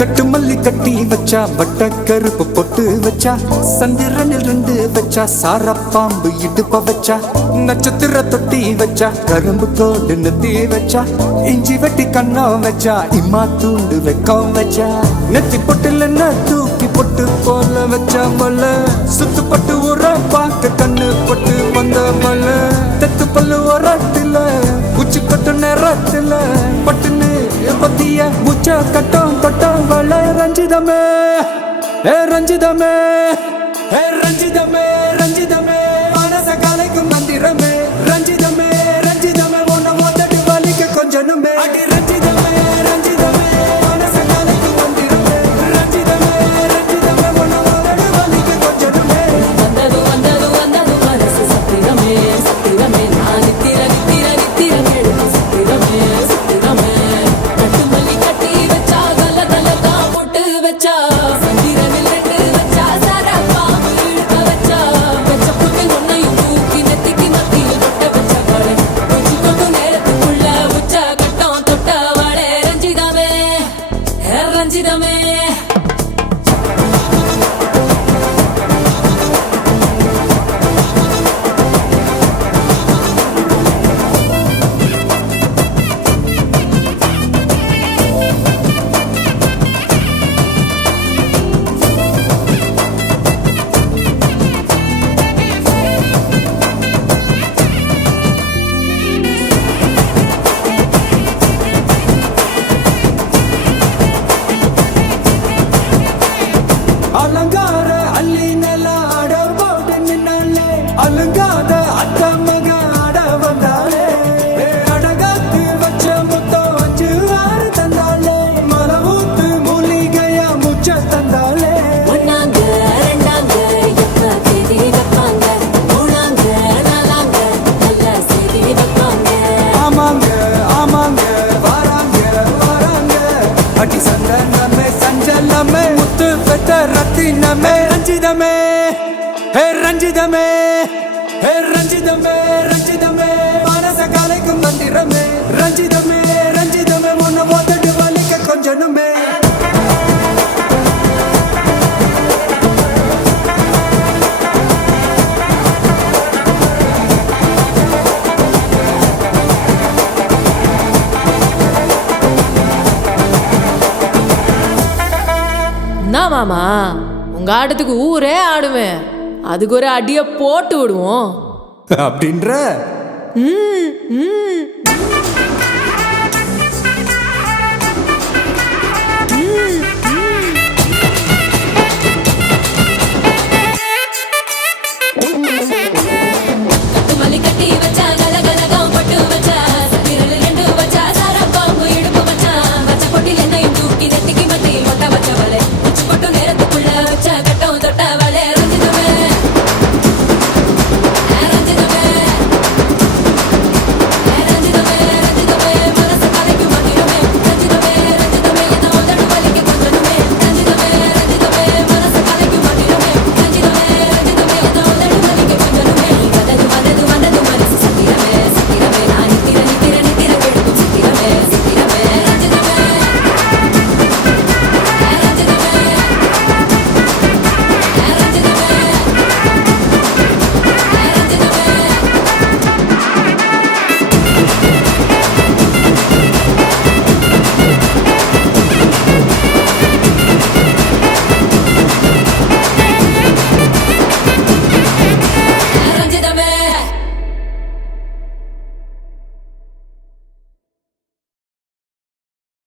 கட்டு மல்லி கட்டி வச்சா வட்ட கருப்பு பொட்டு வச்சா சந்திரனில் 2 வச்சா சார பாம்பு இடுப்ப வச்சா நட்சத்திர தொட்டி வச்சா கரும்பு தோடு நெத்தி வச்சா இஞ்சி வெட்டி கண்ணம் வச்சா இம்மா தூண்டு வெக்கம் வச்சா நெத்தி பொட்டுல தூக்கி பொட்டு போல வச்சா மல சுத்து பட்டு உர பாக்க கண்ணு பொட்டு வந்த மல தெத்து பல்லு உரத்துல உச்சி கொட்டு நேரத்துல பட்டுன்னு பத்திய முச்ச கட்டம் கட்டம் வள ரஞ்சிதமே ரஞ்சிதமே ரஞ்சிதமே ரஞ்சிதமே மனச கலைக்கும் மந்திரமே ரஞ்சிதமே ரஞ்சிதமே ஒன்ன மொத்தட்டு வலிக்க கொஞ்சனுமே அடி ரஞ்சிதமே ரஞ்சிதமே மனச கலைக்கும் மந்திரமே ரஞ்சிதமே ரஞ்சிதமே ஒன்ன மொத்தட்டு வலிக்க கொஞ்சனுமே வந்தது வந்தது வந்தது மனசு சத்திரமே சத்திரமே நான் நித்திர நித்திர நித்திர கேடு சத்திரமே சத்திரமே கட்டு மல்லி கட்டி வச்சா கல்ல தல்ல தான் போட்டு வச்சா சந்திரனில் 2 வச்சா சார பாம்பு இழுக்க வச்சா வச்ச புட்டு ஒன்னையும் தூக்கி நெத்திக்கு மத்தியில் தொட்ட வச்ச வாழை கொஞ்சி கொண்டு நேரத்துக்குள்ள உச்ச கட்டம் தொட்ட வாழை ரஞ்சிதமே ரஞ்சிதமே அலங்கார அள்ளி நில ஆட போட்டு நின்னாலே அலங்காத அத்த மக ஆட வந்தாலே அடகாத்து வச்ச முத்தம் 5 6 தந்தாலே மலை ஊத்து மூலிகையா முச்ச தந்தாலே ஒன்னாங்க ரெண்டாங்க எப்ப தேதி வைப்பாங்க மூணாங்க நாலாங்க நல்ல செய்தி வைப்பாங்க ஆமாங்க ஆமாங்க வராங்க வராங்க அடி சந்தனமே சஞ்சலமே முத்து பெத்த ரத்தினமே ரஞ்சிதமே ரஞ்சிதமே ரஞ்சிதமே ரஞ்சிதமே மனச கலைக்கும் மந்திரமே ரஞ்சிதமே ரஞ்சிதமே ஒன்ன மொத்தட்டு வலிக்க கொஞ்சனுமே என்ன மாமா உங்க ஆட்டத்துக்கு ஊரே ஆடுவேன் அதுக்கு ஒரு அடிய போட்டு விடுவோம் அப்படின்ற ம் ம்